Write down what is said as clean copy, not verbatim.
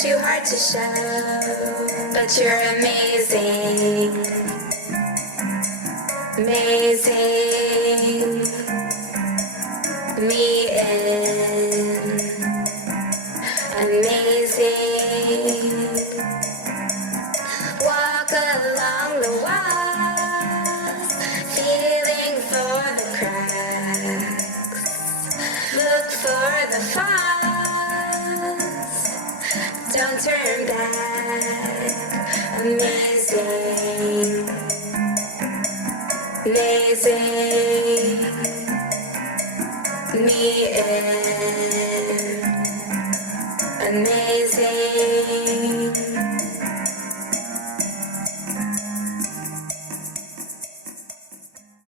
too hard to show, but you're amazing, amazing, me in, amazing. Walk along the walls, feeling for the cracks, look for the falls, don't turn back. Amazing, amazing, me in, amazing.